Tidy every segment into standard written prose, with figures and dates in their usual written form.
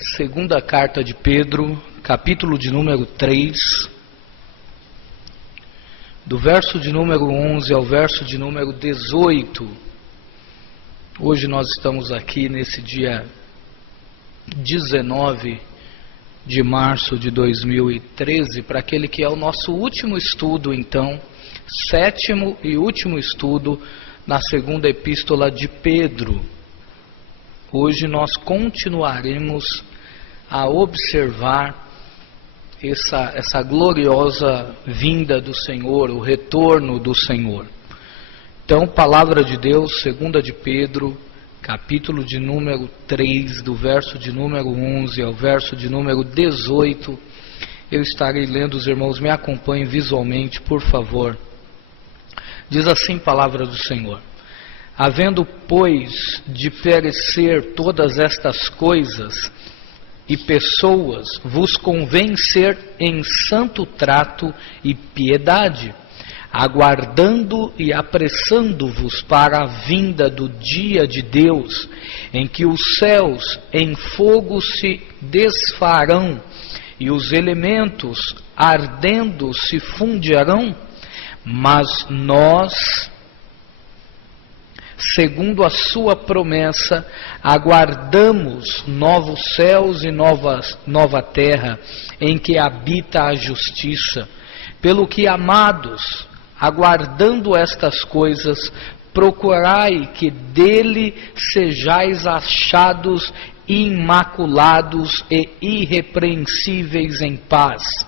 Segunda carta de Pedro, capítulo de número 3, do verso de número 11 ao verso de número 18. Hoje nós estamos aqui nesse dia 19 de março de 2013, para aquele que é o nosso último estudo, então, sétimo e último estudo na segunda epístola de Pedro. Hoje nós continuaremos a observar essa gloriosa vinda do Senhor, o retorno do Senhor. Então, palavra de Deus, segunda de Pedro, capítulo de número 3, do verso de número 11 ao verso de número 18. Eu estarei lendo, os irmãos me acompanhem visualmente, por favor. Diz assim, palavra do Senhor: havendo, pois, de perecer todas estas coisas, e pessoas, vos convém ser em santo trato e piedade, aguardando e apressando-vos para a vinda do dia de Deus, em que os céus em fogo se desfarão, e os elementos ardendo se fundirão, mas nós, segundo a sua promessa, aguardamos novos céus e nova terra, em que habita a justiça. Pelo que, amados, aguardando estas coisas, procurai que dele sejais achados imaculados e irrepreensíveis em paz.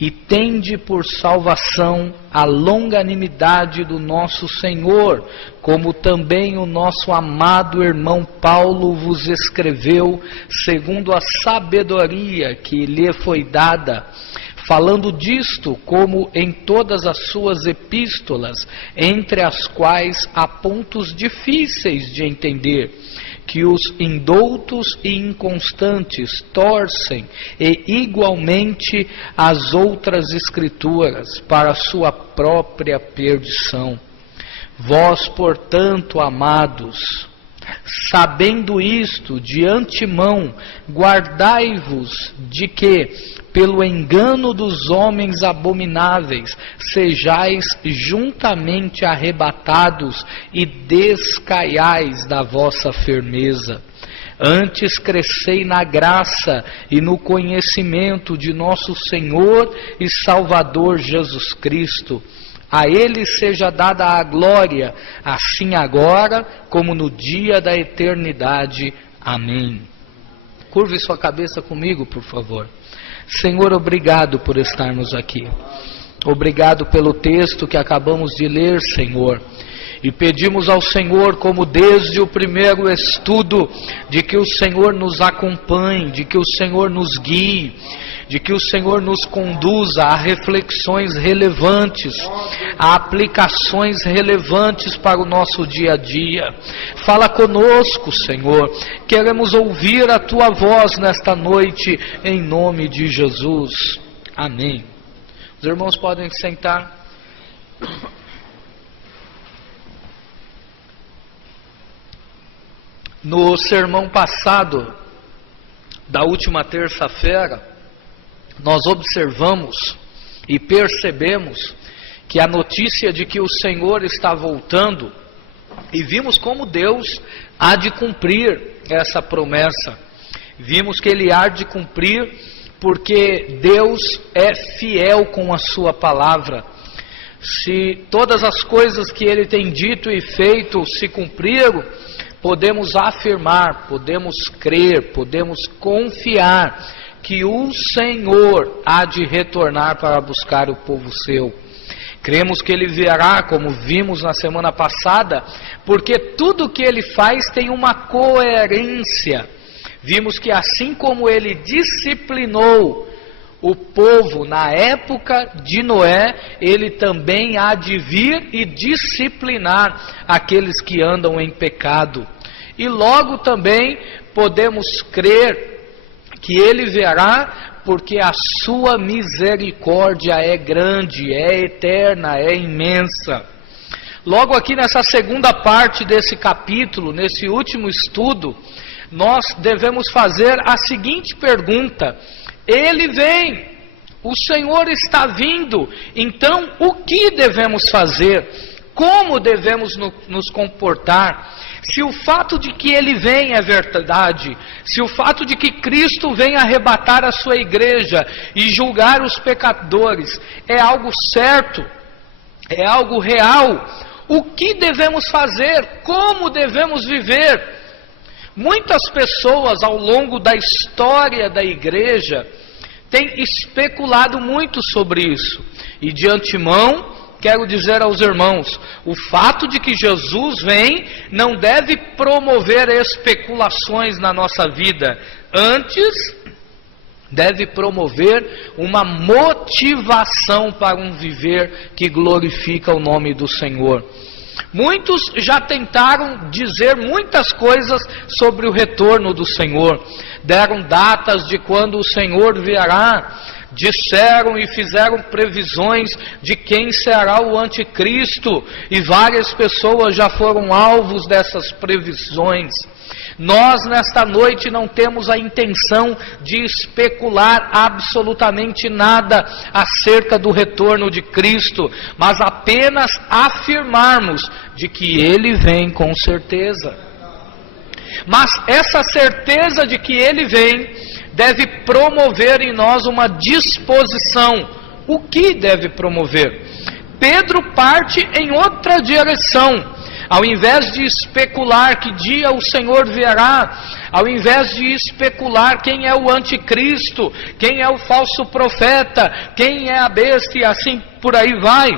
E tende por salvação a longanimidade do nosso Senhor, como também o nosso amado irmão Paulo vos escreveu, segundo a sabedoria que lhe foi dada, falando disto, como em todas as suas epístolas, entre as quais há pontos difíceis de entender, que os indoutos e inconstantes torcem, e igualmente as outras escrituras, para sua própria perdição. Vós, portanto, amados, sabendo isto de antemão, guardai-vos de que, pelo engano dos homens abomináveis, sejais juntamente arrebatados e descaiais da vossa firmeza. Antes crescei na graça e no conhecimento de nosso Senhor e Salvador Jesus Cristo. A Ele seja dada a glória, assim agora como no dia da eternidade. Amém. Curve sua cabeça comigo, por favor. Senhor, obrigado por estarmos aqui. Obrigado pelo texto que acabamos de ler, Senhor. E pedimos ao Senhor, como desde o primeiro estudo, de que o Senhor nos acompanhe, de que o Senhor nos guie, de que o Senhor nos conduza a reflexões relevantes, a aplicações relevantes para o nosso dia a dia. Fala conosco, Senhor. Queremos ouvir a Tua voz nesta noite, em nome de Jesus. Amém. Os irmãos podem sentar. No sermão passado, da última terça-feira, nós observamos e percebemos que a notícia de que o Senhor está voltando, e vimos como Deus há de cumprir essa promessa. Vimos que Ele há de cumprir porque Deus é fiel com a sua palavra. Se todas as coisas que Ele tem dito e feito se cumpriram, podemos afirmar, podemos crer, podemos confiar que o Senhor há de retornar para buscar o povo seu. Cremos que Ele virá, como vimos na semana passada, porque tudo que Ele faz tem uma coerência. Vimos que assim como Ele disciplinou o povo na época de Noé, Ele também há de vir e disciplinar aqueles que andam em pecado. E logo também podemos crer que Ele virá, porque a sua misericórdia é grande, é eterna, é imensa. Logo aqui nessa segunda parte desse capítulo, nesse último estudo, nós devemos fazer a seguinte pergunta: Ele vem, o Senhor está vindo, então o que devemos fazer? Como devemos nos comportar? Se o fato de que Ele vem é verdade, se o fato de que Cristo vem arrebatar a sua igreja e julgar os pecadores é algo certo, é algo real, o que devemos fazer? Como devemos viver? Muitas pessoas ao longo da história da igreja têm especulado muito sobre isso, e de antemão quero dizer aos irmãos, o fato de que Jesus vem não deve promover especulações na nossa vida. Antes, deve promover uma motivação para um viver que glorifica o nome do Senhor. Muitos já tentaram dizer muitas coisas sobre o retorno do Senhor. Deram datas de quando o Senhor virá. Disseram e fizeram previsões de quem será o anticristo, e várias pessoas já foram alvos dessas previsões. Nós nesta noite não temos a intenção de especular absolutamente nada acerca do retorno de Cristo, mas apenas afirmarmos de que Ele vem com certeza. Mas essa certeza de que Ele vem deve promover em nós uma disposição. O que deve promover? Pedro parte em outra direção. Ao invés de especular que dia o Senhor virá, ao invés de especular quem é o anticristo, quem é o falso profeta, quem é a besta e assim por aí vai,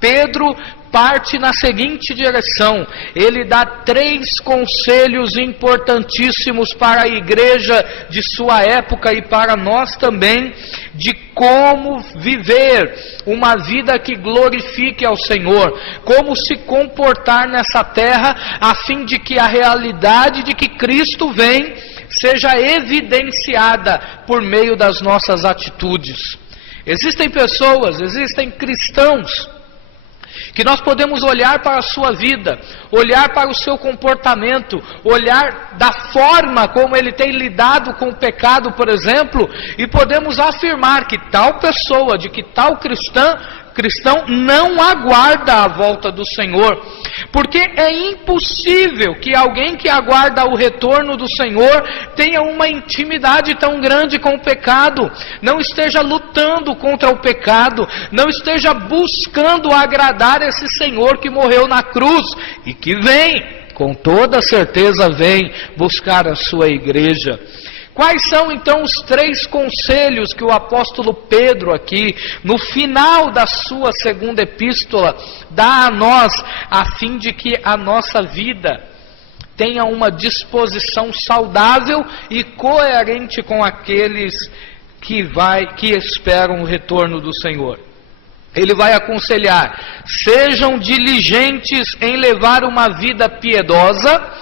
Pedro parte na seguinte direção. Ele dá 3 conselhos importantíssimos para a igreja de sua época e para nós também, de como viver uma vida que glorifique ao Senhor, como se comportar nessa terra, a fim de que a realidade de que Cristo vem seja evidenciada por meio das nossas atitudes. Existem pessoas, existem cristãos, que nós podemos olhar para a sua vida, olhar para o seu comportamento, olhar da forma como ele tem lidado com o pecado, por exemplo, e podemos afirmar que tal pessoa, de que tal cristão não aguarda a volta do Senhor, porque é impossível que alguém que aguarda o retorno do Senhor tenha uma intimidade tão grande com o pecado, não esteja lutando contra o pecado, não esteja buscando agradar esse Senhor que morreu na cruz e que vem, com toda certeza vem buscar a sua igreja. Quais são então os 3 conselhos que o apóstolo Pedro aqui, no final da sua segunda epístola, dá a nós, a fim de que a nossa vida tenha uma disposição saudável e coerente com aqueles que esperam o retorno do Senhor? Ele vai aconselhar: sejam diligentes em levar uma vida piedosa,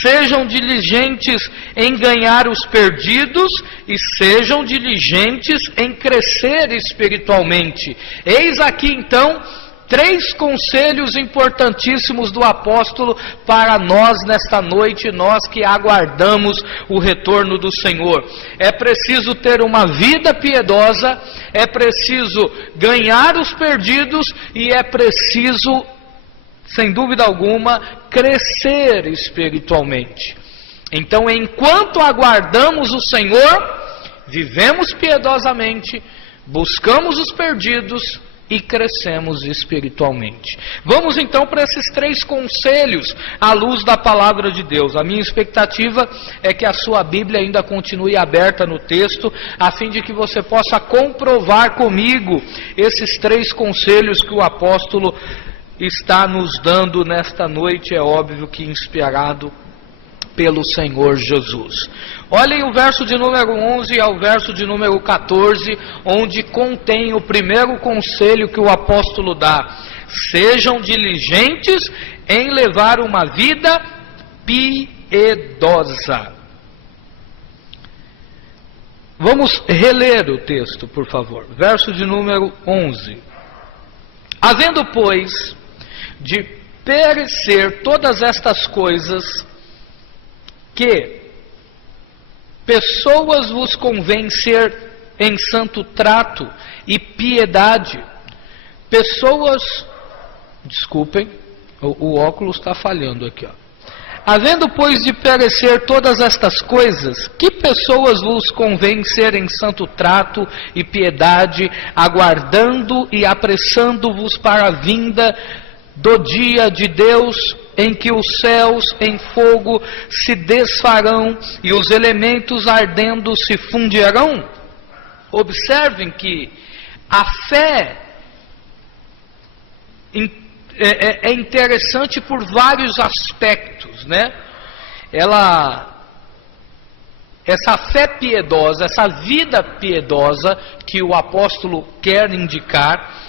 sejam diligentes em ganhar os perdidos e sejam diligentes em crescer espiritualmente. Eis aqui então 3 conselhos importantíssimos do apóstolo para nós nesta noite, nós que aguardamos o retorno do Senhor. É preciso ter uma vida piedosa, é preciso ganhar os perdidos e é preciso, sem dúvida alguma, crescer espiritualmente. Então, enquanto aguardamos o Senhor, vivemos piedosamente, buscamos os perdidos e crescemos espiritualmente. Vamos então para esses 3 conselhos à luz da palavra de Deus. A minha expectativa é que a sua Bíblia ainda continue aberta no texto, a fim de que você possa comprovar comigo esses 3 conselhos que o apóstolo está nos dando nesta noite, é óbvio que inspirado pelo Senhor Jesus. Olhem o verso de número 11 ao verso de número 14, onde contém o primeiro conselho que o apóstolo dá: sejam diligentes em levar uma vida piedosa. Vamos reler o texto, por favor. Verso de número 11. Havendo, pois, de perecer todas estas coisas, que pessoas vos convém ser em santo trato e piedade. Desculpem, o óculos está falhando aqui, ó. Havendo, pois, de perecer todas estas coisas, que pessoas vos convém ser em santo trato e piedade, aguardando e apressando-vos para a vinda do dia de Deus, em que os céus em fogo se desfarão e os elementos ardendo se fundirão? Observem que a fé é interessante por vários aspectos, né? Essa fé piedosa, essa vida piedosa que o apóstolo quer indicar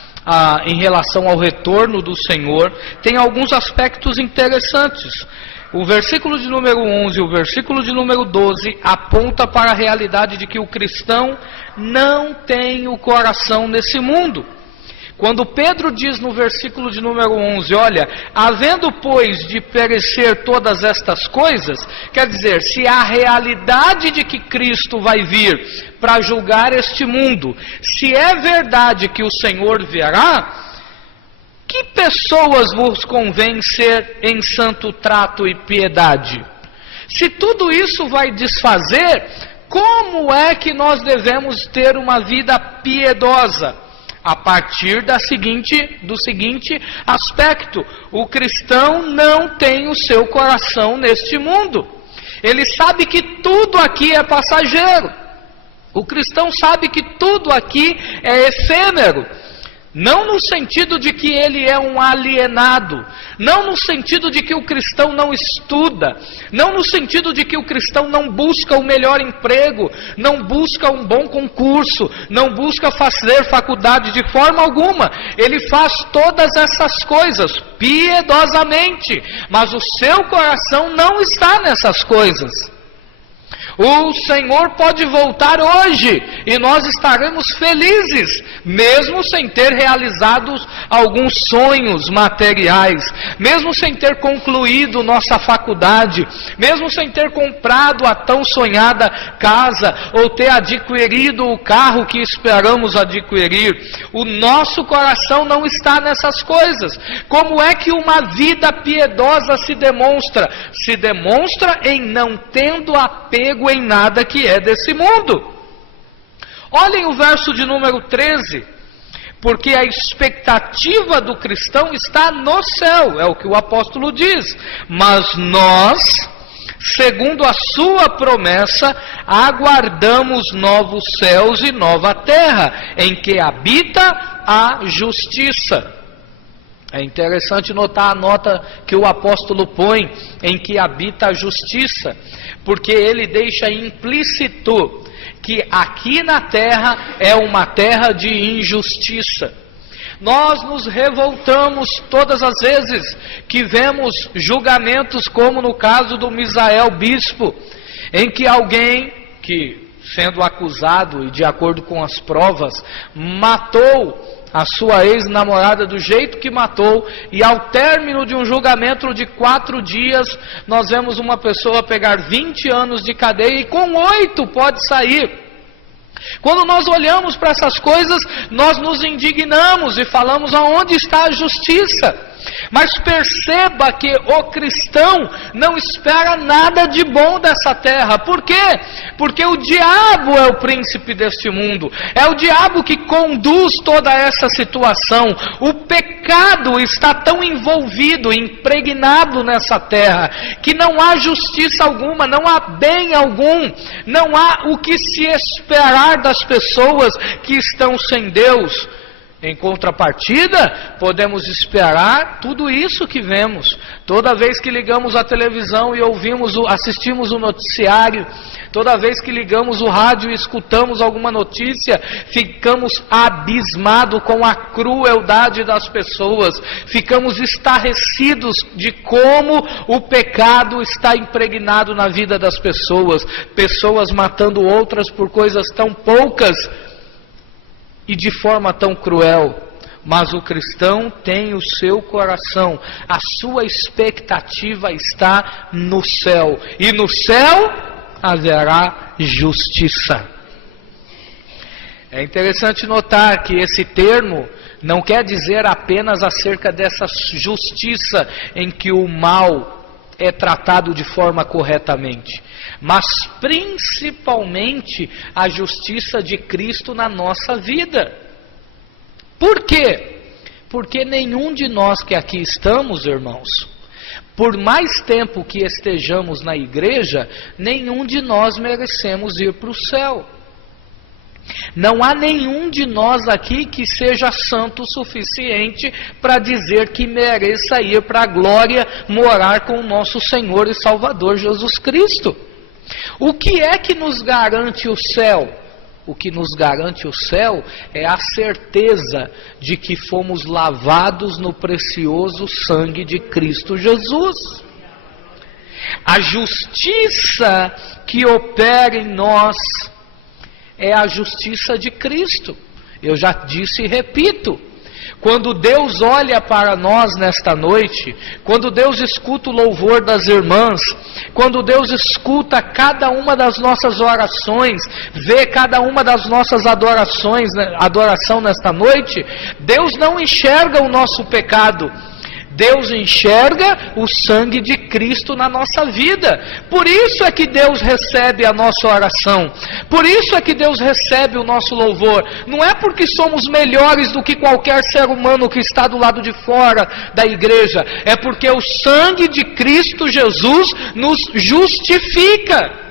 em relação ao retorno do Senhor, tem alguns aspectos interessantes. O versículo de número 11 e o versículo de número 12 aponta para a realidade de que o cristão não tem o coração nesse mundo. Quando Pedro diz no versículo de número 11, olha, havendo pois de perecer todas estas coisas, quer dizer, se a realidade de que Cristo vai vir para julgar este mundo, se é verdade que o Senhor virá, que pessoas vos convém ser em santo trato e piedade? Se tudo isso vai desfazer, como é que nós devemos ter uma vida piedosa? A partir do seguinte aspecto: o cristão não tem o seu coração neste mundo. Ele sabe que tudo aqui é passageiro. O cristão sabe que tudo aqui é efêmero. Não no sentido de que ele é um alienado, não no sentido de que o cristão não estuda, não no sentido de que o cristão não busca o melhor emprego, não busca um bom concurso, não busca fazer faculdade de forma alguma. Ele faz todas essas coisas piedosamente, mas o seu coração não está nessas coisas. O Senhor pode voltar hoje e nós estaremos felizes, mesmo sem ter realizado alguns sonhos materiais, mesmo sem ter concluído nossa faculdade, mesmo sem ter comprado a tão sonhada casa ou ter adquirido o carro que esperamos adquirir. O nosso coração não está nessas coisas. Como é que uma vida piedosa se demonstra? Se demonstra em não tendo apego em nada que é desse mundo. Olhem o verso de número 13, porque a expectativa do cristão está no céu, é o que o apóstolo diz, mas nós, segundo a sua promessa, aguardamos novos céus e nova terra, em que habita a justiça. É interessante notar a nota que o apóstolo põe, em que habita a justiça, porque ele deixa implícito que aqui na terra é uma terra de injustiça. Nós nos revoltamos todas as vezes que vemos julgamentos como no caso do Misael bispo, em que alguém que, sendo acusado e de acordo com as provas, matou a sua ex-namorada do jeito que matou, e ao término de um julgamento de 4 dias, nós vemos uma pessoa pegar 20 anos de cadeia e com 8 pode sair. Quando nós olhamos para essas coisas, nós nos indignamos e falamos: aonde está a justiça? Mas perceba que o cristão não espera nada de bom dessa terra. Por quê? Porque o diabo é o príncipe deste mundo. É o diabo que conduz toda essa situação. O pecado está tão envolvido, impregnado nessa terra, que não há justiça alguma, não há bem algum, não há o que se esperar das pessoas que estão sem Deus. Em contrapartida, podemos esperar tudo isso que vemos. Toda vez que ligamos a televisão e assistimos o noticiário, toda vez que ligamos o rádio e escutamos alguma notícia, ficamos abismados com a crueldade das pessoas, ficamos estarrecidos de como o pecado está impregnado na vida das pessoas, pessoas matando outras por coisas tão poucas e de forma tão cruel. Mas o cristão tem o seu coração, a sua expectativa está no céu, e no céu haverá justiça. É interessante notar que esse termo não quer dizer apenas acerca dessa justiça em que o mal é tratado de forma corretamente, mas principalmente a justiça de Cristo na nossa vida. Por quê? Porque nenhum de nós que aqui estamos, irmãos, por mais tempo que estejamos na igreja, nenhum de nós merecemos ir para o céu. Não há nenhum de nós aqui que seja santo o suficiente para dizer que mereça ir para a glória morar com o nosso Senhor e Salvador Jesus Cristo. O que é que nos garante o céu? O que nos garante o céu é a certeza de que fomos lavados no precioso sangue de Cristo Jesus. A justiça que opera em nós é a justiça de Cristo. Eu já disse e repito, quando Deus olha para nós nesta noite, quando Deus escuta o louvor das irmãs, quando Deus escuta cada uma das nossas orações, vê cada uma das nossas adoração nesta noite, Deus não enxerga o nosso pecado, Deus enxerga o sangue de Cristo na nossa vida. Por isso é que Deus recebe a nossa oração. Por isso é que Deus recebe o nosso louvor. Não é porque somos melhores do que qualquer ser humano que está do lado de fora da igreja. É porque o sangue de Cristo Jesus nos justifica.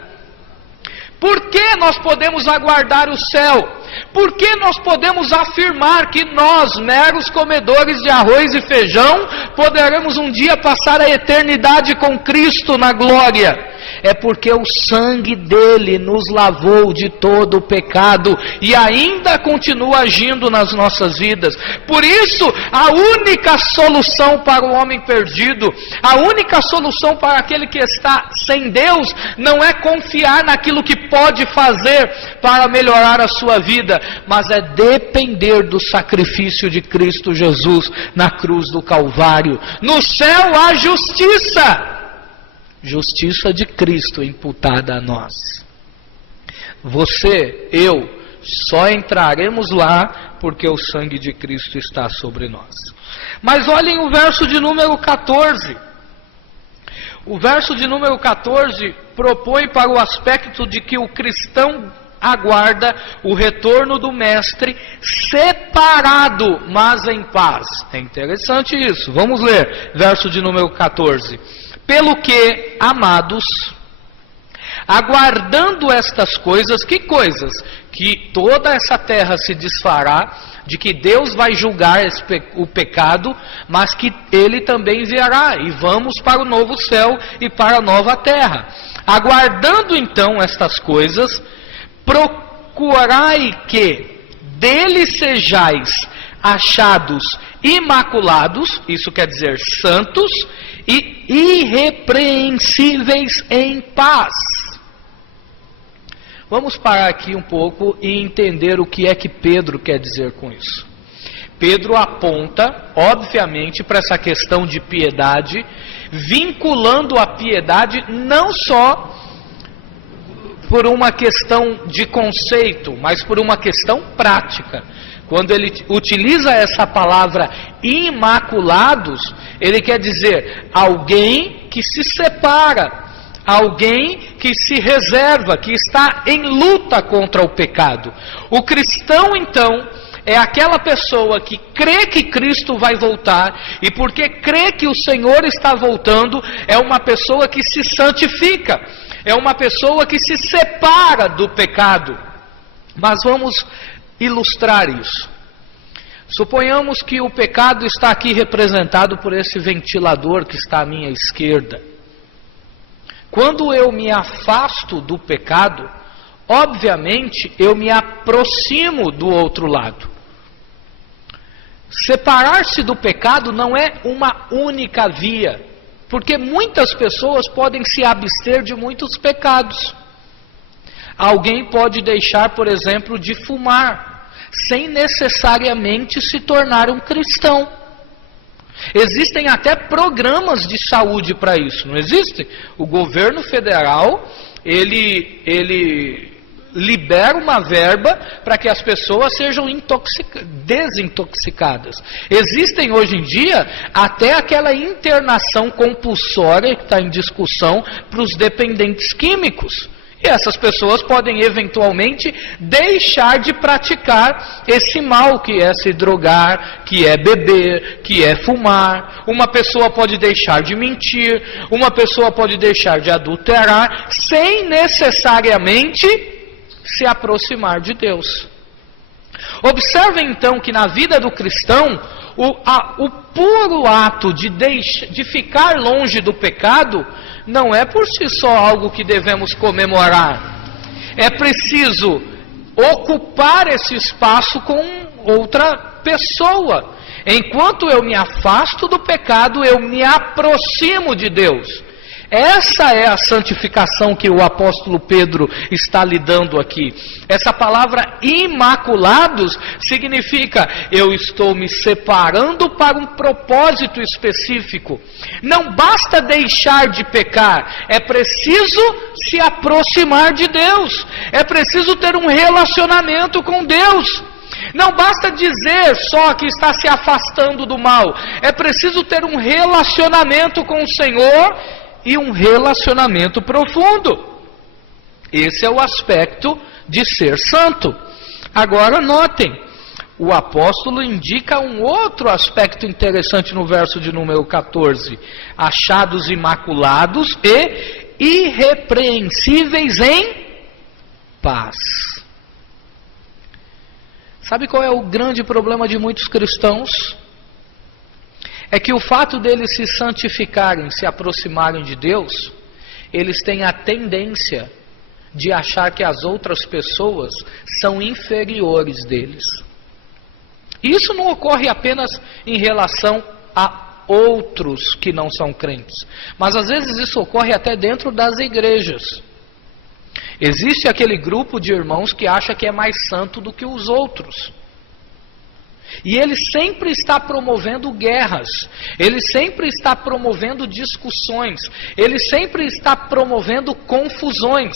Por que nós podemos aguardar o céu? Por que nós podemos afirmar que nós, meros comedores de arroz e feijão, poderemos um dia passar a eternidade com Cristo na glória? É porque o sangue dele nos lavou de todo o pecado e ainda continua agindo nas nossas vidas. Por isso, a única solução para o homem perdido, a única solução para aquele que está sem Deus, não é confiar naquilo que pode fazer para melhorar a sua vida, mas é depender do sacrifício de Cristo Jesus na cruz do Calvário. No céu há justiça. Justiça de Cristo imputada a nós. Você, eu, só entraremos lá porque o sangue de Cristo está sobre nós. Mas olhem o verso de número 14. O verso de número 14 propõe para o aspecto de que o cristão aguarda o retorno do Mestre separado, mas em paz. É interessante isso. Vamos ler, verso de número 14. Pelo que, amados, aguardando estas coisas, que coisas? Que toda essa terra se desfará, de que Deus vai julgar o pecado, mas que Ele também virá, e vamos para o novo céu e para a nova terra. Aguardando então estas coisas, procurai que dele sejais achados imaculados, isso quer dizer santos, e irrepreensíveis em paz. Vamos parar aqui um pouco e entender o que é que Pedro quer dizer com isso. Pedro aponta, obviamente, para essa questão de piedade, vinculando a piedade não só por uma questão de conceito, mas por uma questão prática. Quando ele utiliza essa palavra imaculados, ele quer dizer alguém que se separa, alguém que se reserva, que está em luta contra o pecado. O cristão, então, é aquela pessoa que crê que Cristo vai voltar, e porque crê que o Senhor está voltando, é uma pessoa que se santifica, é uma pessoa que se separa do pecado. Mas vamos ilustrar isso. Suponhamos que o pecado está aqui representado por esse ventilador que está à minha esquerda. Quando eu me afasto do pecado, obviamente eu me aproximo do outro lado. Separar-se do pecado não é uma única via, porque muitas pessoas podem se abster de muitos pecados. Alguém pode deixar, por exemplo, de fumar, sem necessariamente se tornar um cristão. Existem até programas de saúde para isso, não existe? O governo federal ele libera uma verba para que as pessoas sejam desintoxicadas. Existem hoje em dia até aquela internação compulsória que está em discussão para os dependentes químicos. E essas pessoas podem eventualmente deixar de praticar esse mal que é se drogar, que é beber, que é fumar. Uma pessoa pode deixar de mentir, uma pessoa pode deixar de adulterar, sem necessariamente se aproximar de Deus. Observem então que na vida do cristão, o puro ato de ficar longe do pecado não é por si só algo que devemos comemorar. É preciso ocupar esse espaço com outra pessoa. Enquanto eu me afasto do pecado, eu me aproximo de Deus. Essa é a santificação que o apóstolo Pedro está lidando aqui. Essa palavra imaculados significa eu estou me separando para um propósito específico. Não basta deixar de pecar, é preciso se aproximar de Deus. É preciso ter um relacionamento com Deus. Não basta dizer só que está se afastando do mal. É preciso ter um relacionamento com o Senhor e um relacionamento profundo. Esse é o aspecto de ser santo. Agora notem, o apóstolo indica um outro aspecto interessante no verso de número 14. Achados imaculados e irrepreensíveis em paz. Sabe qual é o grande problema de muitos cristãos? É que o fato deles se santificarem, se aproximarem de Deus, eles têm a tendência de achar que as outras pessoas são inferiores deles. E isso não ocorre apenas em relação a outros que não são crentes, mas às vezes isso ocorre até dentro das igrejas. Existe aquele grupo de irmãos que acha que é mais santo do que os outros. E ele sempre está promovendo guerras, ele sempre está promovendo discussões, ele sempre está promovendo confusões.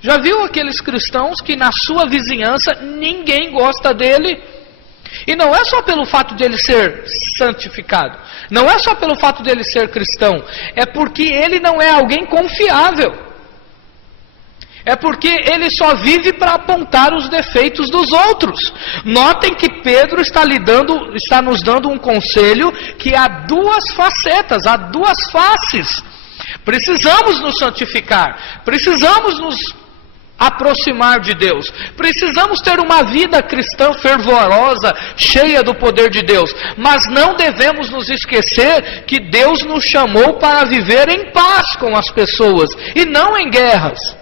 Já viu aqueles cristãos que na sua vizinhança ninguém gosta dele? E não é só pelo fato de ele ser santificado, não é só pelo fato de ele ser cristão, é porque ele não é alguém confiável. É porque ele só vive para apontar os defeitos dos outros. Notem que Pedro está nos dando um conselho que há duas facetas, há duas faces. Precisamos nos santificar, precisamos nos aproximar de Deus, precisamos ter uma vida cristã fervorosa, cheia do poder de Deus, mas não devemos nos esquecer que Deus nos chamou para viver em paz com as pessoas e não em guerras.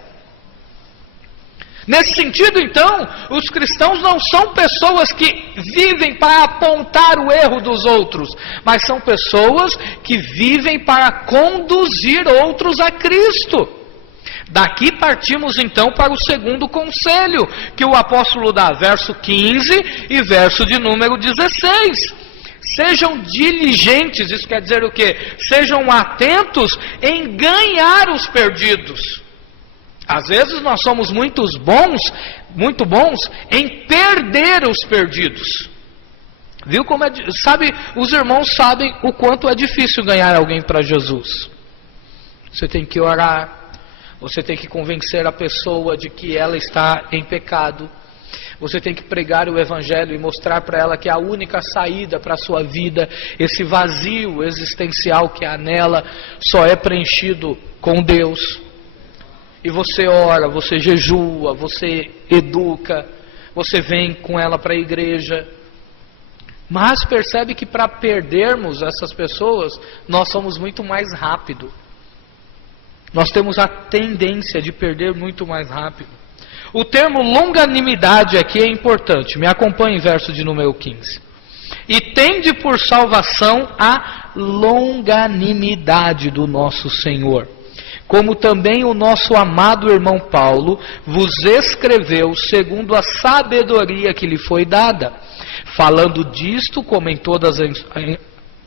Nesse sentido, então, os cristãos não são pessoas que vivem para apontar o erro dos outros, mas são pessoas que vivem para conduzir outros a Cristo. Daqui partimos então para o segundo conselho que o apóstolo dá, verso 15 e verso de número 16. Sejam diligentes, isso quer dizer o quê? Sejam atentos em ganhar os perdidos. Às vezes nós somos muito bons em perder os perdidos. Viu como é? Sabe, os irmãos sabem o quanto é difícil ganhar alguém para Jesus. Você tem que orar, você tem que convencer a pessoa de que ela está em pecado. Você tem que pregar o Evangelho e mostrar para ela que a única saída para a sua vida, esse vazio existencial que há nela, só é preenchido com Deus. E você ora, você jejua, você educa, você vem com ela para a igreja. Mas percebe que para perdermos essas pessoas, nós somos muito mais rápido. Nós temos a tendência de perder muito mais rápido. O termo longanimidade aqui é importante. Me acompanhe em verso de número 15. E tende por salvação a longanimidade do nosso Senhor, como também o nosso amado irmão Paulo vos escreveu segundo a sabedoria que lhe foi dada, falando disto como em todas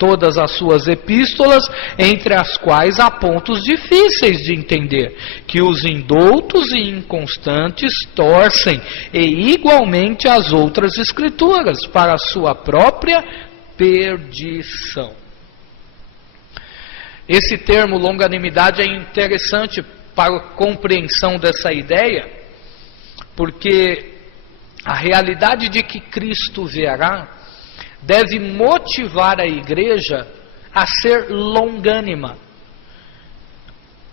todas as suas epístolas, entre as quais há pontos difíceis de entender, que os indoutos e inconstantes torcem, e igualmente as outras escrituras, para a sua própria perdição. Esse termo longanimidade é interessante para a compreensão dessa ideia, porque a realidade de que Cristo virá deve motivar a igreja a ser longânima.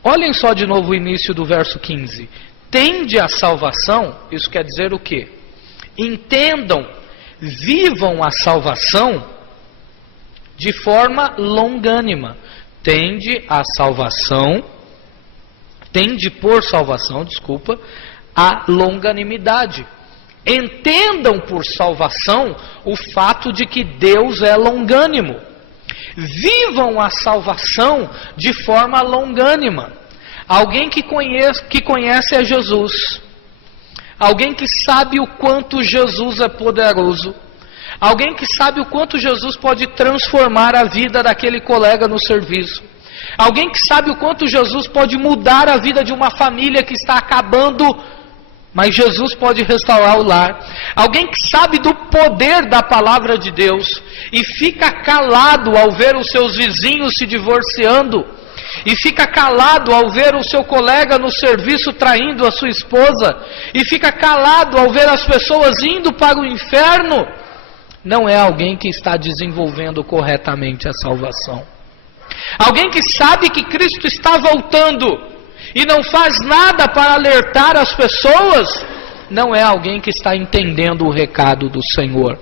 Olhem só de novo o início do verso 15. Tende a salvação, isso quer dizer o quê? Entendam, vivam a salvação de forma longânima. Tende a salvação, tende por salvação, a longanimidade. Entendam por salvação o fato de que Deus é longânimo. Vivam a salvação de forma longânima. Alguém que conhece a Jesus. Alguém que sabe o quanto Jesus é poderoso. Alguém que sabe o quanto Jesus pode transformar a vida daquele colega no serviço. Alguém que sabe o quanto Jesus pode mudar a vida de uma família que está acabando, mas Jesus pode restaurar o lar. Alguém que sabe do poder da palavra de Deus e fica calado ao ver os seus vizinhos se divorciando, e fica calado ao ver o seu colega no serviço traindo a sua esposa, e fica calado ao ver as pessoas indo para o inferno, não é alguém que está desenvolvendo corretamente a salvação. Alguém que sabe que Cristo está voltando e não faz nada para alertar as pessoas, não é alguém que está entendendo o recado do Senhor.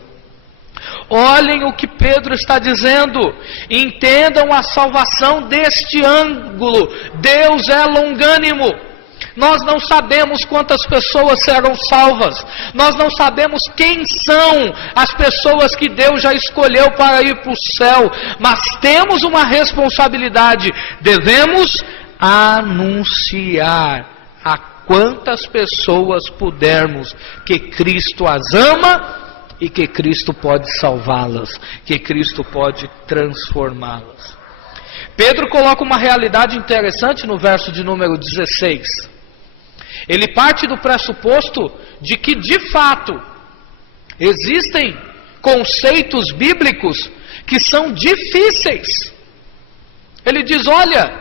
Olhem o que Pedro está dizendo, entendam a salvação deste ângulo. Deus é longânimo. Nós não sabemos quantas pessoas serão salvas, nós não sabemos quem são as pessoas que Deus já escolheu para ir para o céu, mas temos uma responsabilidade, devemos anunciar a quantas pessoas pudermos que Cristo as ama e que Cristo pode salvá-las, que Cristo pode transformá-las. Pedro coloca uma realidade interessante no verso de número 16. Ele parte do pressuposto de que, de fato, existem conceitos bíblicos que são difíceis. Ele diz, olha,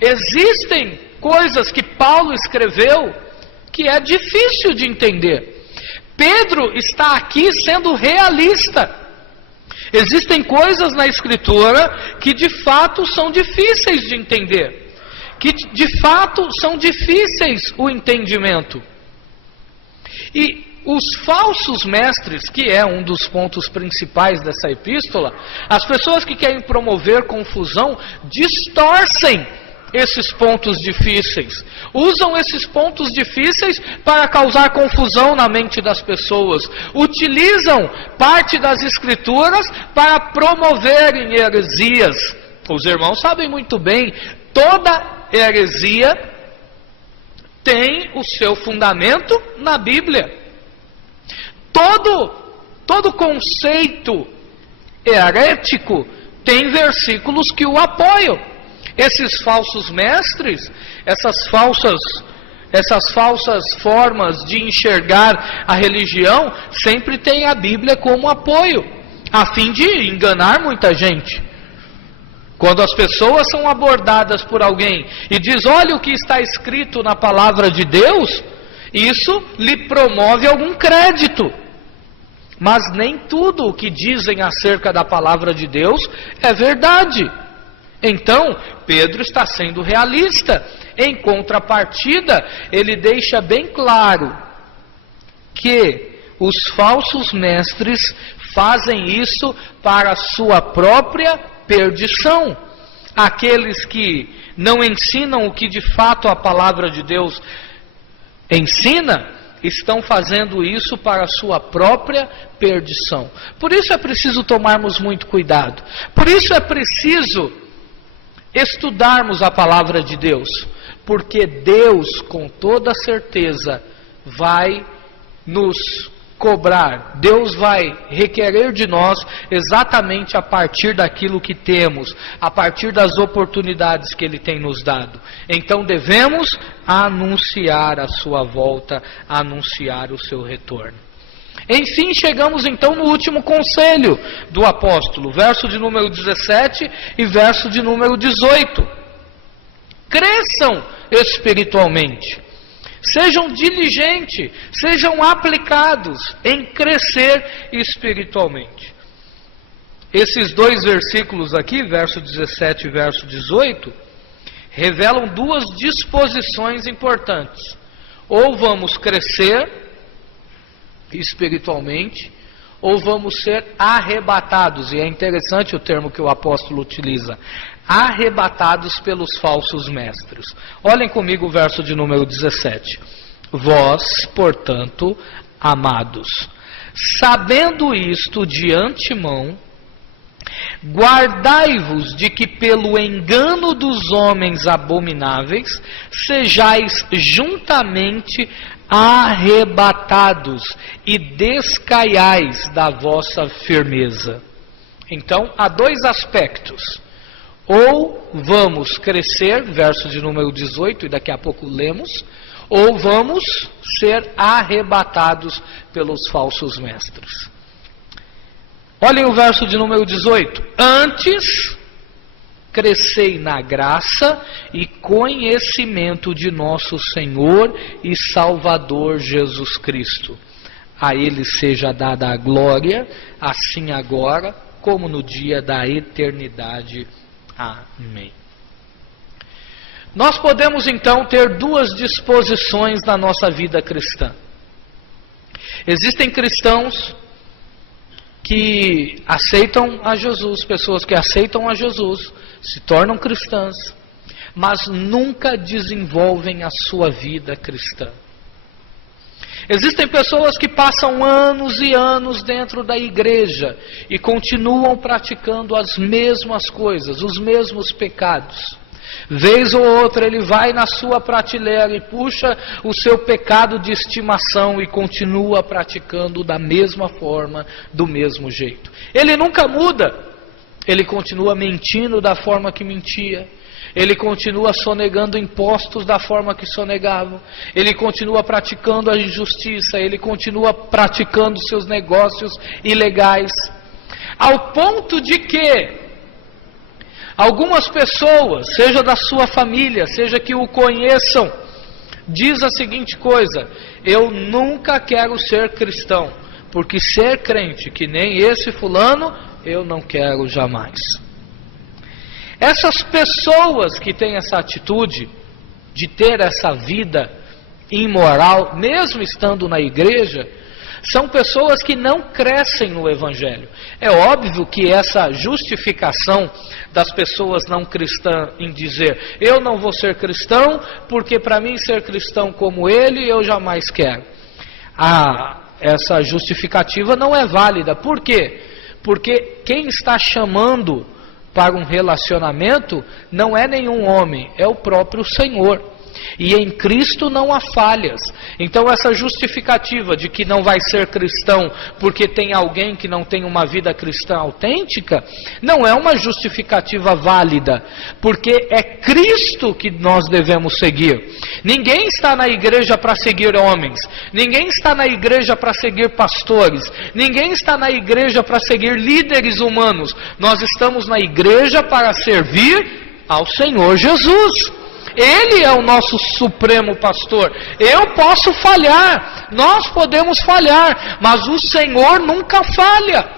existem coisas que Paulo escreveu que é difícil de entender. Pedro está aqui sendo realista. Existem coisas na Escritura que de fato são difíceis de entender, que de fato são difíceis o entendimento. E os falsos mestres, que é um dos pontos principais dessa epístola, as pessoas que querem promover confusão, distorcem esses pontos difíceis, usam esses pontos difíceis para causar confusão na mente das pessoas, utilizam parte das Escrituras para promoverem heresias. Os irmãos sabem muito bem, toda heresia tem o seu fundamento na Bíblia. Todo conceito herético tem versículos que o apoiam. Esses falsos mestres, essas falsas formas de enxergar a religião, sempre têm a Bíblia como apoio, a fim de enganar muita gente. Quando as pessoas são abordadas por alguém e diz, olha o que está escrito na palavra de Deus, isso lhe promove algum crédito. Mas nem tudo o que dizem acerca da palavra de Deus é verdade. Então, Pedro está sendo realista. Em contrapartida, ele deixa bem claro que os falsos mestres fazem isso para a sua própria perdição. Aqueles que não ensinam o que de fato a palavra de Deus ensina, estão fazendo isso para a sua própria perdição. Por isso é preciso tomarmos muito cuidado. Por isso é preciso estudarmos a palavra de Deus, porque Deus, com toda certeza, vai nos cobrar, Deus vai requerer de nós exatamente a partir daquilo que temos, a partir das oportunidades que Ele tem nos dado. Então devemos anunciar a sua volta, anunciar o seu retorno. Enfim, chegamos então no último conselho do apóstolo, verso de número 17 e verso de número 18. Cresçam espiritualmente. Sejam diligentes, sejam aplicados em crescer espiritualmente. Esses dois versículos aqui, verso 17 e verso 18, revelam duas disposições importantes. Ou vamos crescer espiritualmente, ou vamos ser arrebatados. E é interessante o termo que o apóstolo utiliza: arrebatados pelos falsos mestres. Olhem comigo o verso de número 17. Vós, portanto, amados, sabendo isto de antemão, guardai-vos de que pelo engano dos homens abomináveis sejais juntamente arrebatados e descaiais da vossa firmeza. Então, há dois aspectos. Ou vamos crescer, verso de número 18, e daqui a pouco lemos, ou vamos ser arrebatados pelos falsos mestres. Olhem o verso de número 18. Antes, crescei na graça e conhecimento de nosso Senhor e Salvador Jesus Cristo. A Ele seja dada a glória, assim agora, como no dia da eternidade. Amém. Nós podemos então ter duas disposições na nossa vida cristã. Existem cristãos que aceitam a Jesus, pessoas que aceitam a Jesus, se tornam cristãs, mas nunca desenvolvem a sua vida cristã. Existem pessoas que passam anos e anos dentro da igreja e continuam praticando as mesmas coisas, os mesmos pecados. Vez ou outra ele vai na sua prateleira e puxa o seu pecado de estimação e continua praticando da mesma forma, do mesmo jeito. Ele nunca muda, ele continua mentindo da forma que mentia. Ele continua sonegando impostos da forma que sonegava. Ele continua praticando a injustiça. Ele continua praticando seus negócios ilegais. Ao ponto de que algumas pessoas, seja da sua família, seja que o conheçam, diz a seguinte coisa: eu nunca quero ser cristão, porque ser crente que nem esse fulano, eu não quero jamais. Essas pessoas que têm essa atitude de ter essa vida imoral, mesmo estando na igreja, são pessoas que não crescem no Evangelho. É óbvio que essa justificação das pessoas não cristãs em dizer: eu não vou ser cristão, porque para mim ser cristão como ele, eu jamais quero. Essa justificativa não é válida. Por quê? Porque quem está chamando para um relacionamento não é nenhum homem, é o próprio Senhor. E em Cristo não há falhas. Então essa justificativa de que não vai ser cristão porque tem alguém que não tem uma vida cristã autêntica, não é uma justificativa válida, porque é Cristo que nós devemos seguir. Ninguém está na igreja para seguir homens, ninguém está na igreja para seguir pastores, ninguém está na igreja para seguir líderes humanos. Nós estamos na igreja para servir ao Senhor Jesus. Ele é o nosso supremo pastor. Eu posso falhar, nós podemos falhar, mas o Senhor nunca falha.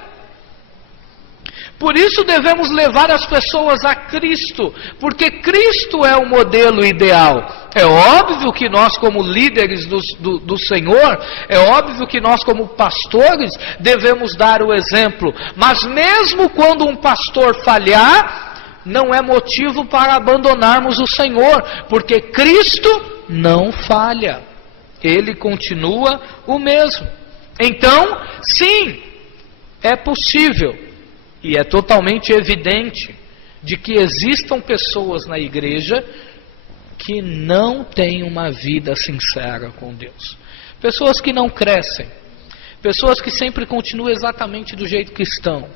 Por isso devemos levar as pessoas a Cristo, porque Cristo é o modelo ideal. É óbvio que nós como líderes do Senhor, é óbvio que nós como pastores devemos dar o exemplo. Mas mesmo quando um pastor falhar, não é motivo para abandonarmos o Senhor, porque Cristo não falha, Ele continua o mesmo. Então, sim, é possível e é totalmente evidente de que existam pessoas na igreja que não têm uma vida sincera com Deus, pessoas que não crescem, Pessoas que sempre continuam exatamente do jeito que estão.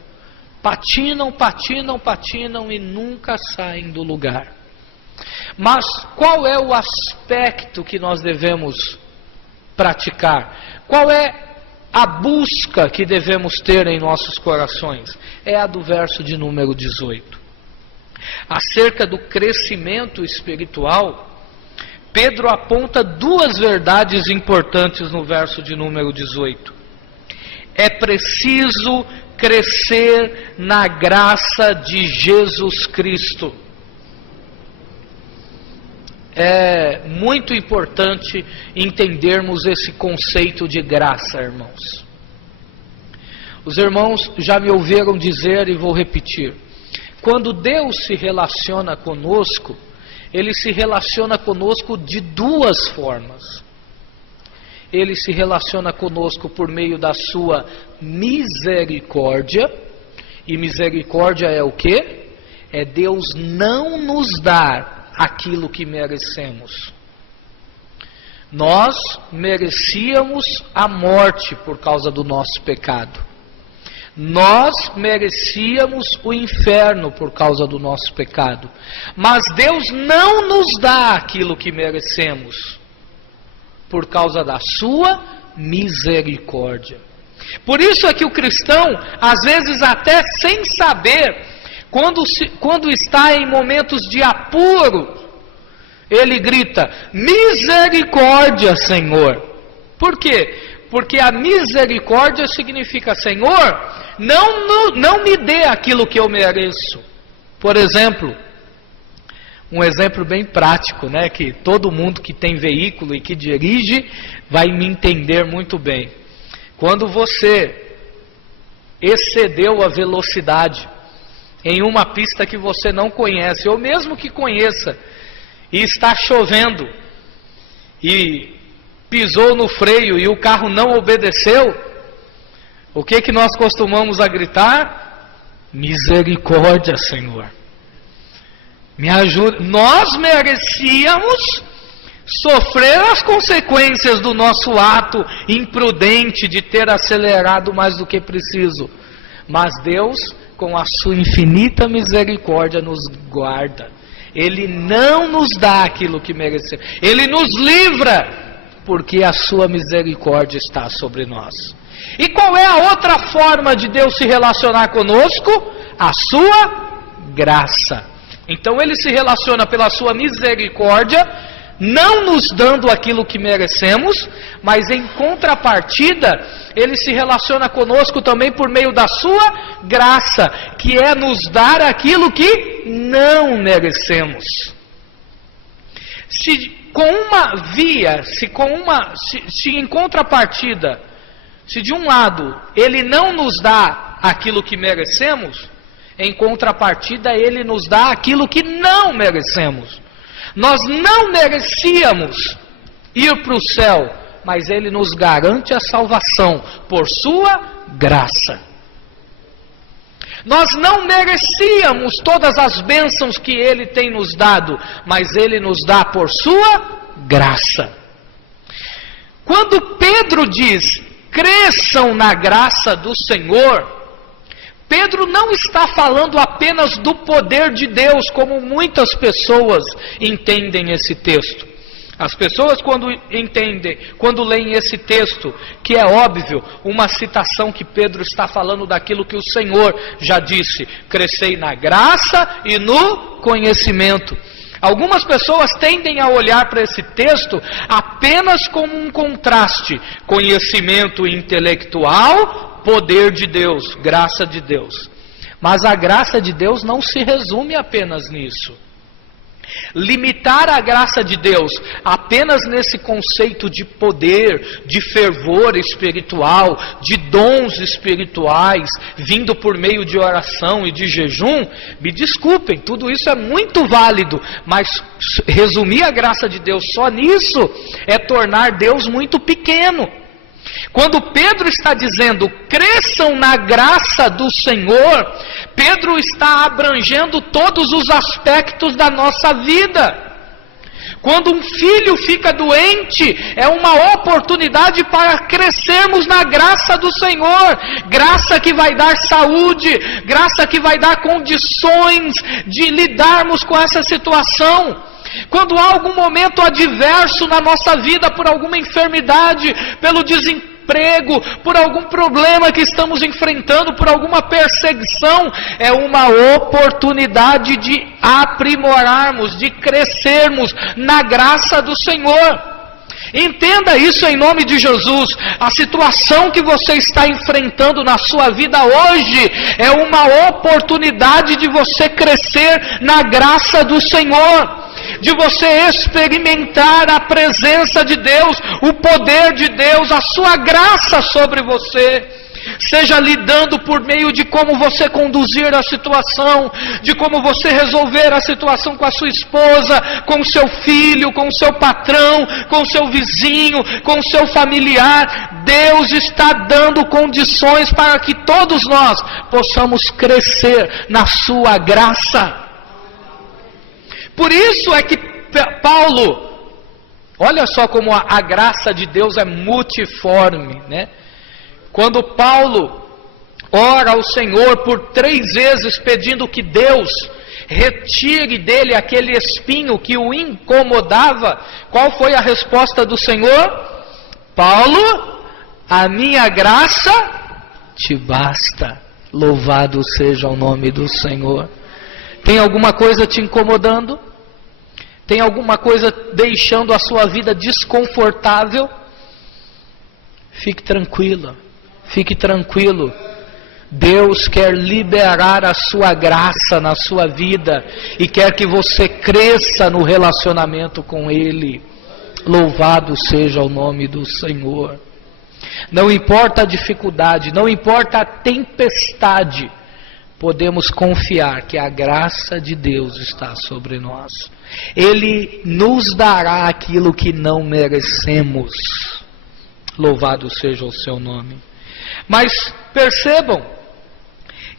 Patinam, patinam, patinam e nunca saem do lugar. Mas qual é o aspecto que nós devemos praticar? Qual é a busca que devemos ter em nossos corações? É a do verso de número 18. Acerca do crescimento espiritual, Pedro aponta duas verdades importantes no verso de número 18. É preciso crescer na graça de Jesus Cristo. É muito importante entendermos esse conceito de graça, irmãos. Os irmãos já me ouviram dizer e vou repetir. Quando Deus se relaciona conosco, Ele se relaciona conosco de duas formas. Ele se relaciona conosco por meio da sua misericórdia. E misericórdia é o quê? É Deus não nos dar aquilo que merecemos. Nós merecíamos a morte por causa do nosso pecado. Nós merecíamos o inferno por causa do nosso pecado. Mas Deus não nos dá aquilo que merecemos por causa da sua misericórdia. Por isso é que o cristão, às vezes até sem saber, quando está em momentos de apuro, ele grita: misericórdia, Senhor. Por quê? Porque a misericórdia significa: Senhor, não me dê aquilo que eu mereço. Por exemplo, um exemplo bem prático, né, que todo mundo que tem veículo e que dirige vai me entender muito bem. Quando você excedeu a velocidade em uma pista que você não conhece, ou mesmo que conheça, e está chovendo, e pisou no freio e o carro não obedeceu, o que nós costumamos a gritar? Misericórdia, Senhor. Me ajuda. Nós merecíamos sofrer as consequências do nosso ato imprudente de ter acelerado mais do que preciso. Mas Deus, com a sua infinita misericórdia, nos guarda. Ele não nos dá aquilo que merecemos. Ele nos livra, porque a sua misericórdia está sobre nós. E qual é a outra forma de Deus se relacionar conosco? A sua graça. Então Ele se relaciona pela sua misericórdia, não nos dando aquilo que merecemos, mas em contrapartida, Ele se relaciona conosco também por meio da sua graça, que é nos dar aquilo que não merecemos. Se em contrapartida, se de um lado Ele não nos dá aquilo que merecemos, em contrapartida Ele nos dá aquilo que não merecemos. Nós não merecíamos ir para o céu, mas Ele nos garante a salvação por sua graça. Nós não merecíamos todas as bênçãos que Ele tem nos dado, mas Ele nos dá por sua graça. Quando Pedro diz: cresçam na graça do Senhor, Pedro não está falando apenas do poder de Deus, como muitas pessoas entendem esse texto. As pessoas quando leem esse texto, que é óbvio, uma citação que Pedro está falando daquilo que o Senhor já disse: crescei na graça e no conhecimento. Algumas pessoas tendem a olhar para esse texto apenas como um contraste: conhecimento intelectual, poder de Deus, graça de Deus. Mas a graça de Deus não se resume apenas nisso. Limitar a graça de Deus apenas nesse conceito de poder, de fervor espiritual, de dons espirituais, vindo por meio de oração e de jejum, me desculpem, tudo isso é muito válido, mas resumir a graça de Deus só nisso é tornar Deus muito pequeno. Quando Pedro está dizendo: cresçam na graça do Senhor, Pedro está abrangendo todos os aspectos da nossa vida. Quando um filho fica doente, é uma oportunidade para crescermos na graça do Senhor. Graça que vai dar saúde, graça que vai dar condições de lidarmos com essa situação. Quando há algum momento adverso na nossa vida, por alguma enfermidade, pelo desemprego, por algum problema que estamos enfrentando, por alguma perseguição, é uma oportunidade de aprimorarmos, de crescermos na graça do Senhor. Entenda isso em nome de Jesus. A situação que você está enfrentando na sua vida hoje é uma oportunidade de você crescer na graça do Senhor, de você experimentar a presença de Deus, o poder de Deus, a sua graça sobre você. Seja lidando por meio de como você conduzir a situação, de como você resolver a situação com a sua esposa, com o seu filho, com o seu patrão, com o seu vizinho, com o seu familiar. Deus está dando condições para que todos nós possamos crescer na sua graça. Por isso é que Paulo, olha só como a graça de Deus é multiforme, né? Quando Paulo ora ao Senhor por 3 vezes pedindo que Deus retire dele aquele espinho que o incomodava, qual foi a resposta do Senhor? Paulo, a minha graça te basta. Louvado seja o nome do Senhor. Tem alguma coisa te incomodando? Tem alguma coisa deixando a sua vida desconfortável? Fique tranquila, fique tranquilo. Deus quer liberar a sua graça na sua vida e quer que você cresça no relacionamento com Ele. Louvado seja o nome do Senhor. Não importa a dificuldade, não importa a tempestade, podemos confiar que a graça de Deus está sobre nós. Ele nos dará aquilo que não merecemos. Louvado seja o seu nome. Mas percebam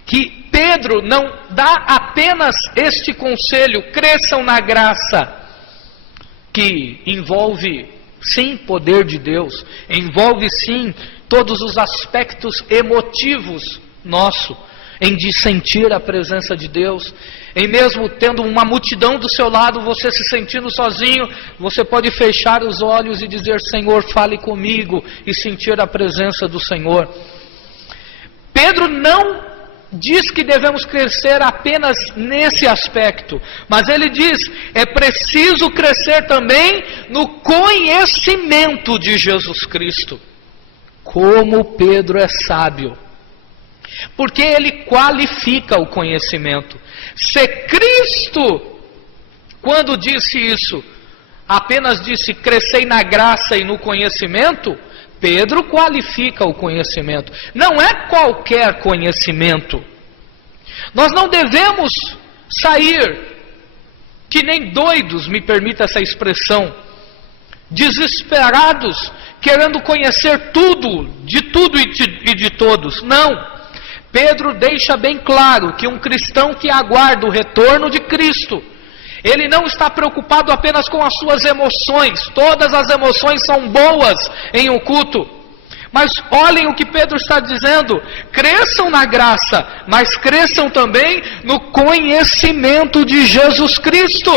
que Pedro não dá apenas este conselho: cresçam na graça, que envolve sim poder de Deus, envolve sim todos os aspectos emotivos nosso, em de sentir a presença de Deus, em mesmo tendo uma multidão do seu lado, você se sentindo sozinho, você pode fechar os olhos e dizer: Senhor, fale comigo, e sentir a presença do Senhor. Pedro não diz que devemos crescer apenas nesse aspecto, mas ele diz: é preciso crescer também no conhecimento de Jesus Cristo. Como Pedro é sábio! Porque ele qualifica o conhecimento. Se Cristo, quando disse isso, apenas disse: crescei na graça e no conhecimento, Pedro qualifica o conhecimento. Não é qualquer conhecimento. Nós não devemos sair que nem doidos, me permita essa expressão, desesperados, querendo conhecer tudo e de todos. Não. Pedro deixa bem claro que um cristão que aguarda o retorno de Cristo, ele não está preocupado apenas com as suas emoções. Todas as emoções são boas em um culto. Mas olhem o que Pedro está dizendo: cresçam na graça, mas cresçam também no conhecimento de Jesus Cristo.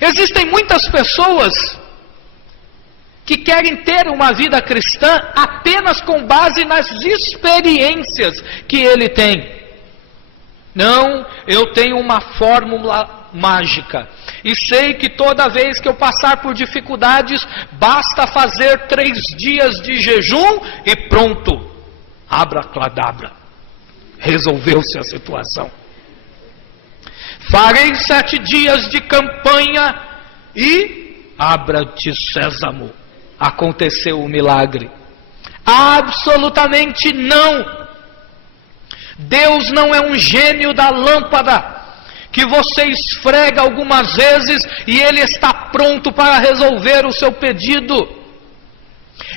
Existem muitas pessoas que querem ter uma vida cristã apenas com base nas experiências que ele tem. Não, eu tenho uma fórmula mágica, e sei que toda vez que eu passar por dificuldades, basta fazer 3 dias de jejum e pronto, abracadabra, resolveu-se a situação. Farei 7 dias de campanha e abra-te sésamo, aconteceu o milagre. Absolutamente não. Deus não é um gênio da lâmpada que você esfrega algumas vezes e Ele está pronto para resolver o seu pedido.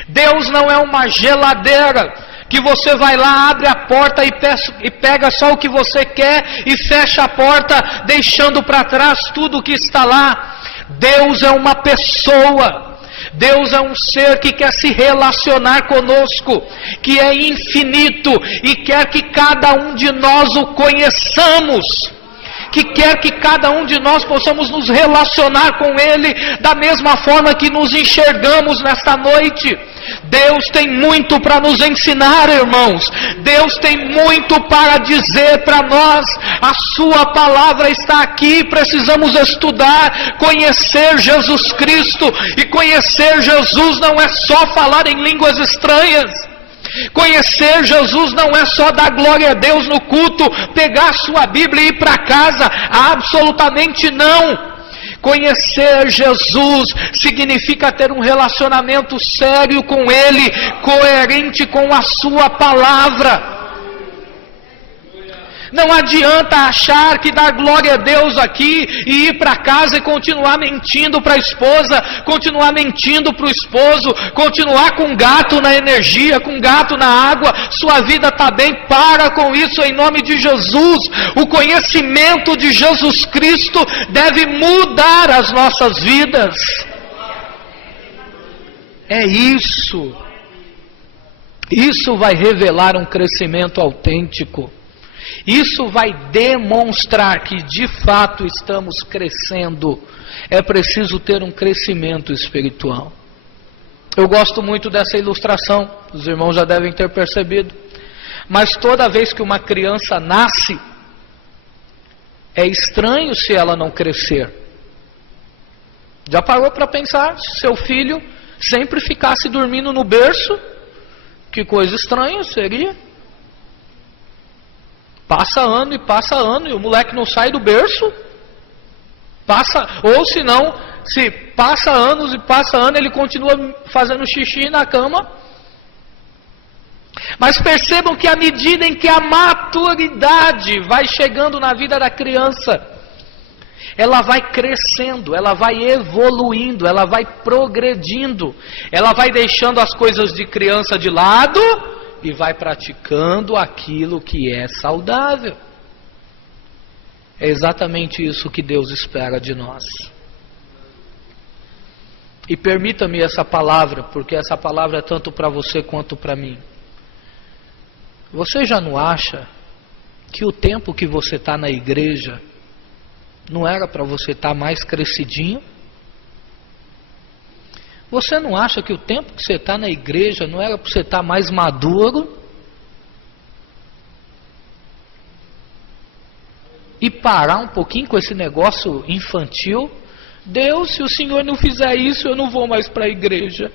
Deus não é uma geladeira que você vai lá, abre a porta e pega só o que você quer e fecha a porta, deixando para trás tudo o que está lá. Deus é uma pessoa. Deus é um ser que quer se relacionar conosco, que é infinito e quer que cada um de nós o conheçamos, que quer que cada um de nós possamos nos relacionar com Ele da mesma forma que nos enxergamos nesta noite. Deus tem muito para nos ensinar, irmãos. Deus tem muito para dizer para nós. A sua palavra está aqui. Precisamos estudar, conhecer Jesus Cristo. E conhecer Jesus não é só falar em línguas estranhas. Conhecer Jesus não é só dar glória a Deus no culto, pegar a sua Bíblia e ir para casa. Absolutamente não. Conhecer Jesus significa ter um relacionamento sério com Ele, coerente com a sua palavra. Não adianta achar que dar glória a Deus aqui e ir para casa e continuar mentindo para a esposa, continuar mentindo para o esposo, continuar com gato na energia, com gato na água. Sua vida está bem, para com isso em nome de Jesus. O conhecimento de Jesus Cristo deve mudar as nossas vidas. É isso. Isso vai revelar um crescimento autêntico. Isso vai demonstrar que de fato estamos crescendo. É preciso ter um crescimento espiritual. Eu gosto muito dessa ilustração, os irmãos já devem ter percebido. Mas toda vez que uma criança nasce, é estranho se ela não crescer. Já parou para pensar? Se seu filho sempre ficasse dormindo no berço, que coisa estranha seria. Passa ano e o moleque não sai do berço. Ou se não, se passa anos e passa ano, ele continua fazendo xixi na cama. Mas percebam que à medida em que a maturidade vai chegando na vida da criança, ela vai crescendo, ela vai evoluindo, ela vai progredindo, ela vai deixando as coisas de criança de lado e vai praticando aquilo que é saudável. É exatamente isso que Deus espera de nós. E permita-me essa palavra, porque essa palavra é tanto para você quanto para mim. Você já não acha que o tempo que você está na igreja não era para você estar mais crescidinho? Você não acha que o tempo que você está na igreja não era para você estar mais maduro? E parar um pouquinho com esse negócio infantil? Deus, se o Senhor não fizer isso, eu não vou mais para a igreja.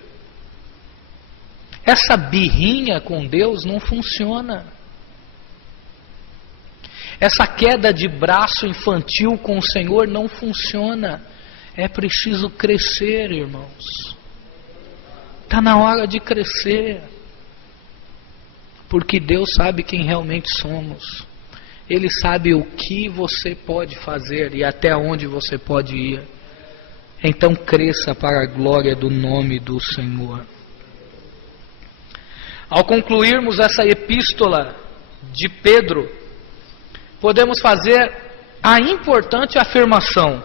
Essa birrinha com Deus não funciona. Essa queda de braço infantil com o Senhor não funciona. É preciso crescer, irmãos. Está na hora de crescer. Porque Deus sabe quem realmente somos. Ele sabe o que você pode fazer e até onde você pode ir. Então cresça para a glória do nome do Senhor. Ao concluirmos essa epístola de Pedro, podemos fazer a importante afirmação: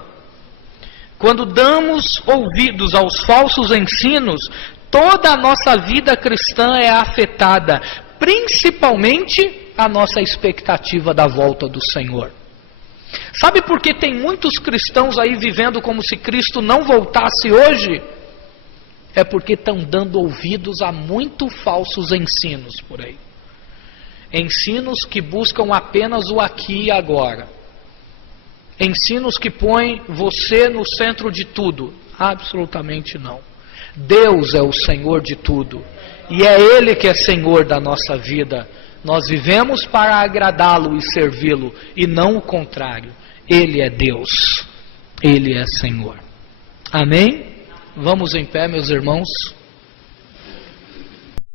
quando damos ouvidos aos falsos ensinos, toda a nossa vida cristã é afetada, principalmente a nossa expectativa da volta do Senhor. Sabe por que tem muitos cristãos aí vivendo como se Cristo não voltasse hoje? É porque estão dando ouvidos a muito falsos ensinos por aí. Ensinos que buscam apenas o aqui e agora. Ensinos que põem você no centro de tudo. Absolutamente não. Deus é o Senhor de tudo. E é Ele que é Senhor da nossa vida. Nós vivemos para agradá-lo e servi-lo, e não o contrário. Ele é Deus. Ele é Senhor. Amém? Vamos em pé, meus irmãos.